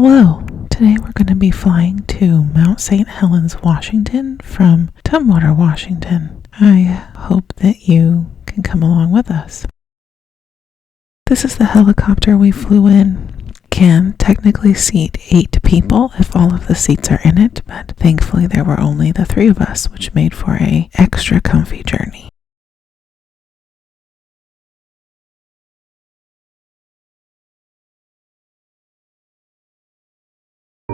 Hello, today we're going to be flying to Mount St. Helens, Washington from Tumwater, Washington. I hope that you can come along with us. This is the helicopter we flew in. Can technically seat 8 people if all of the seats are in it, but thankfully there were only the 3 of us, which made for an extra comfy journey.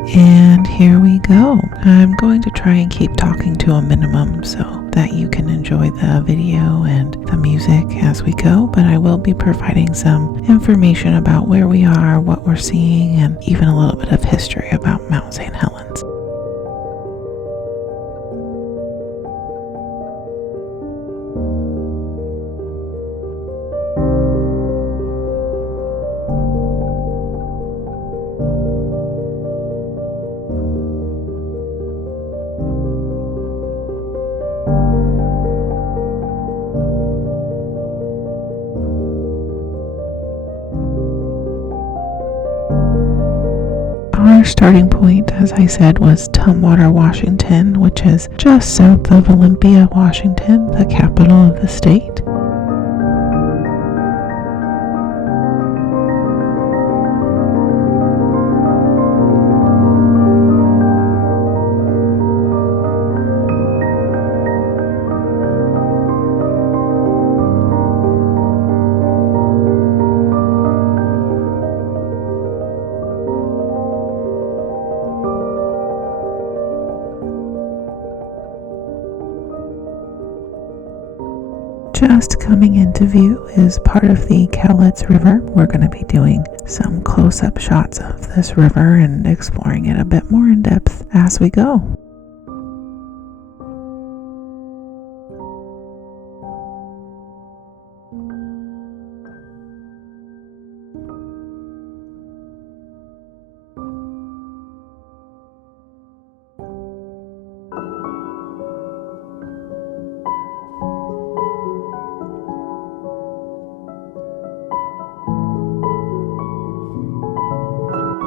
And here we go. I'm going to try and keep talking to a minimum so that you can enjoy the video and the music as we go, but I will be providing some information about where we are, what we're seeing, and even a little bit of history about Mount St. Helens. Our starting point, as I said, was Tumwater, Washington, which is just south of Olympia, Washington, the capital of the state. Just coming into view is part of the Helens River. We're going to be doing some close-up shots of this river and exploring it a bit more in depth as we go.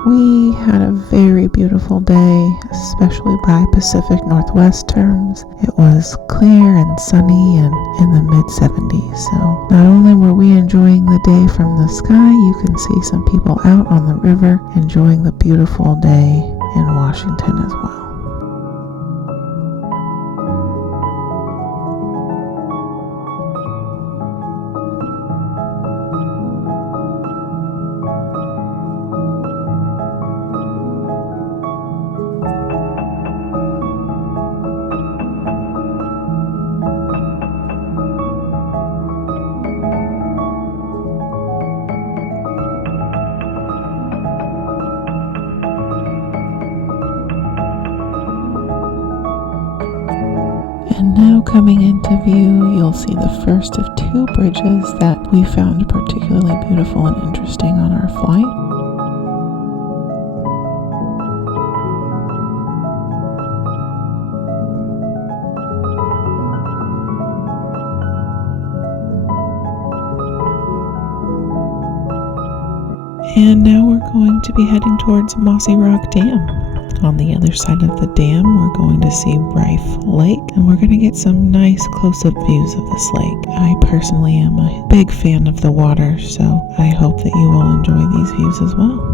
We had a very beautiful day, especially by Pacific Northwest terms. It was clear and sunny and in the mid-70s. So not only were we enjoying the day from the sky, you can see some people out on the river enjoying the beautiful day in Washington as well. And now coming into view, you'll see the first of 2 bridges that we found particularly beautiful and interesting on our flight. And now we're going to be heading towards Mossy Rock Dam. On the other side of the dam, we're going to see Rife Lake, and we're going to get some nice close-up views of this lake. I personally am a big fan of the water, so I hope that you will enjoy these views as well.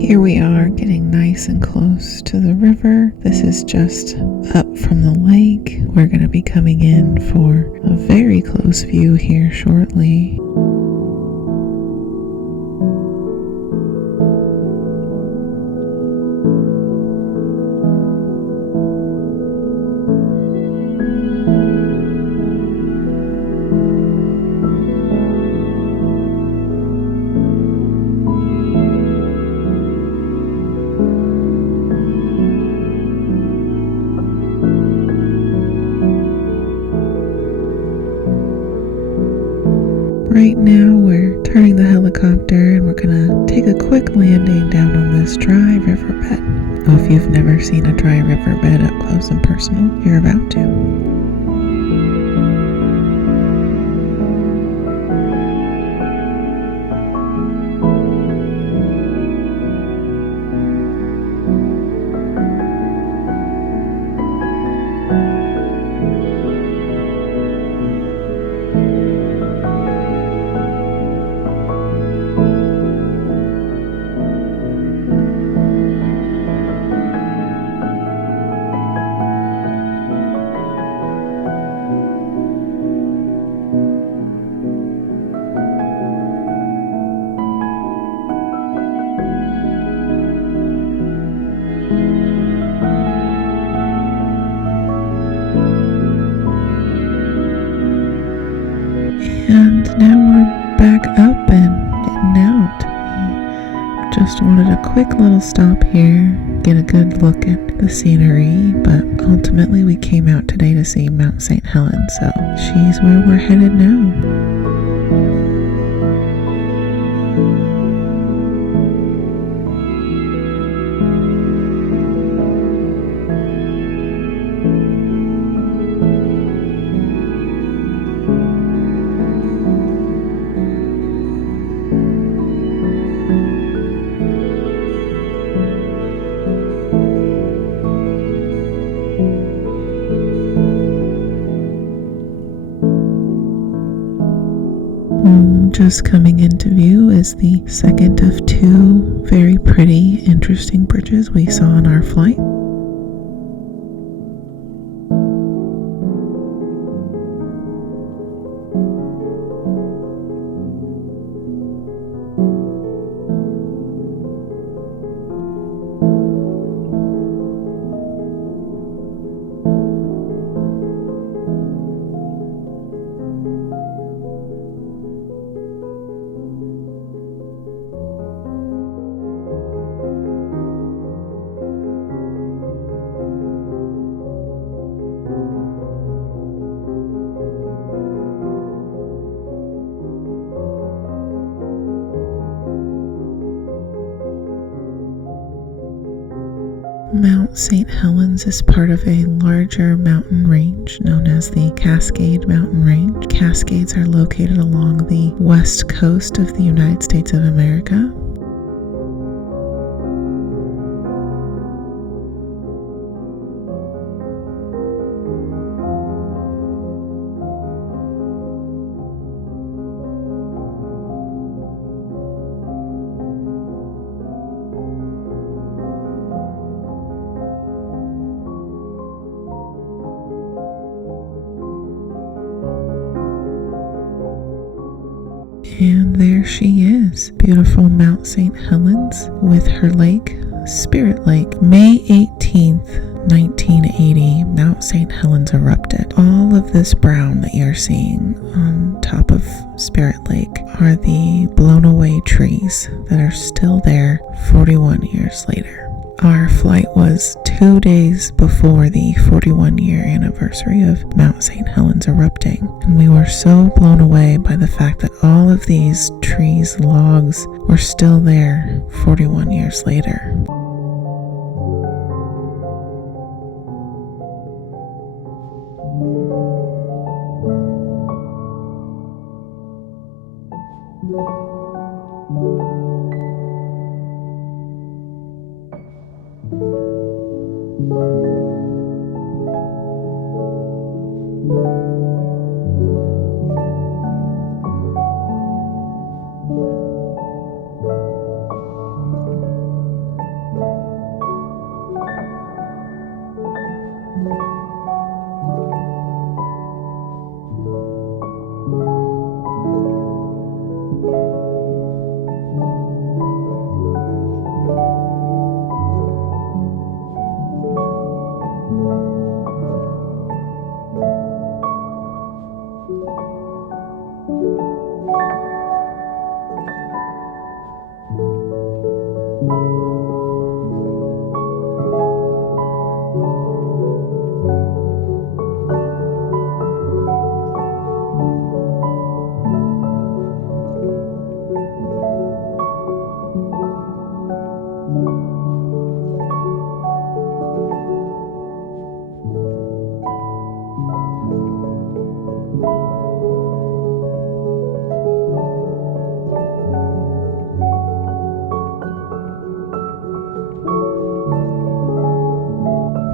Here we are getting nice and close to the river. This is just up from the lake. We're going to be coming in for a very close view here shortly. helicopter and we're gonna take a quick landing down on this dry riverbed. Oh, if you've never seen a dry riverbed up close and personal, you're about to. And now we're back up and getting out. We just wanted a quick little stop here, get a good look at the scenery, but ultimately we came out today to see Mount St. Helens, so she's where we're headed now. Just coming into view is the second of two very pretty, interesting bridges we saw on our flight. Mount St. Helens is part of a larger mountain range known as the Cascade Mountain Range. Cascades are located along the west coast of the United States of America. And there she is, beautiful Mount St. Helens with her lake, Spirit Lake. May 18th, 1980, Mount St. Helens erupted. All of this brown that you're seeing on top of Spirit Lake are the blown away trees that are still there 41 years later. Our flight was 2 days before the 41-year anniversary of Mount St. Helens erupting, and we were so blown away by the fact that all of these trees, logs, were still there 41 years later.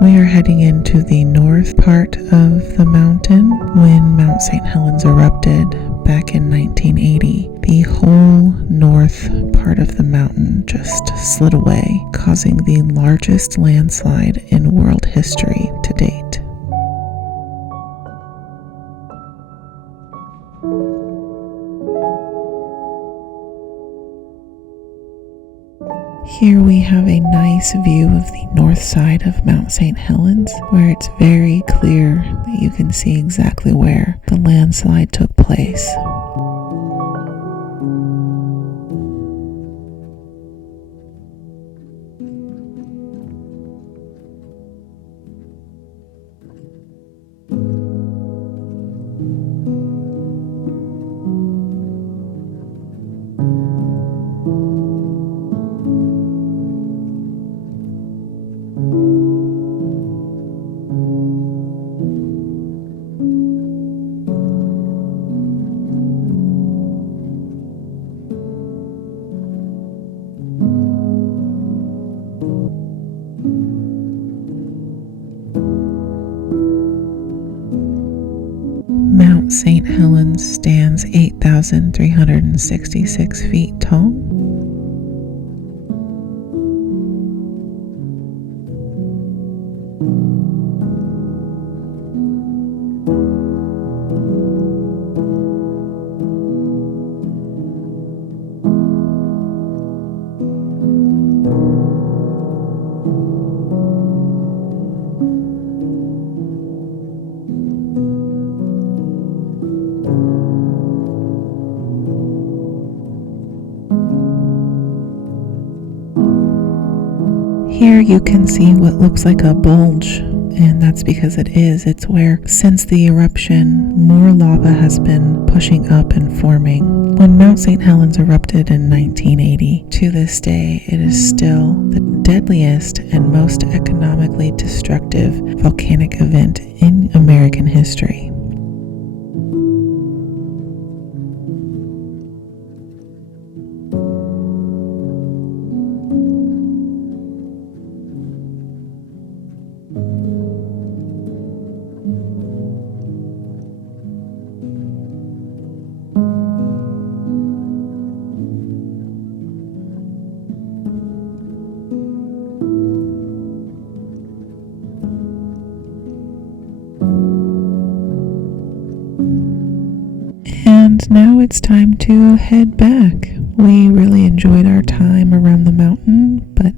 We are heading into the north part of the mountain. When Mount St. Helens erupted back in 1980, the whole north part of the mountain just slid away, causing the largest landslide in world history to date. Here we have a nice view of the north side of Mount St. Helens, where it's very clear that you can see exactly where the landslide took place. Mount St. Helens stands 8,366 feet tall. Here you can see what looks like a bulge, and that's because it is. It's where, since the eruption, more lava has been pushing up and forming. When Mount St. Helens erupted in 1980, to this day, it is still the deadliest and most economically destructive volcanic event in American history. And now it's time to head back. We really enjoyed our time around the mountain, but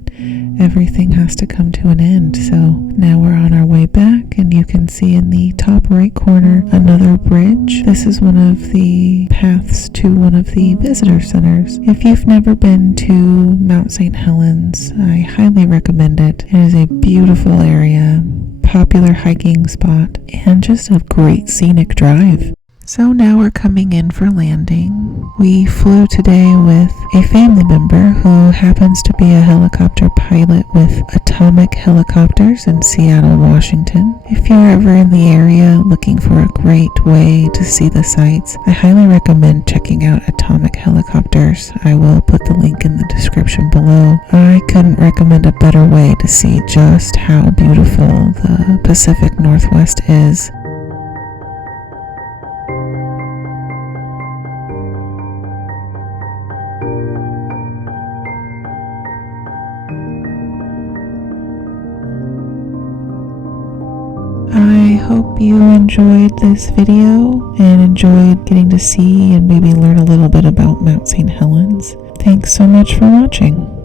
everything has to come to an end. So now we're on our way back, and you can see in the top right corner another bridge. This is one of the paths to one of the visitor centers. If you've never been to Mount St. Helens, I highly recommend it. It is a beautiful area, popular hiking spot, and just a great scenic drive. So now we're coming in for landing. We flew today with a family member who happens to be a helicopter pilot with Atomic Helicopters in Seattle, Washington. If you're ever in the area looking for a great way to see the sights, I highly recommend checking out Atomic Helicopters. I will put the link in the description below. I couldn't recommend a better way to see just how beautiful the Pacific Northwest is. I hope you enjoyed this video and enjoyed getting to see and maybe learn a little bit about Mount St. Helens. Thanks so much for watching.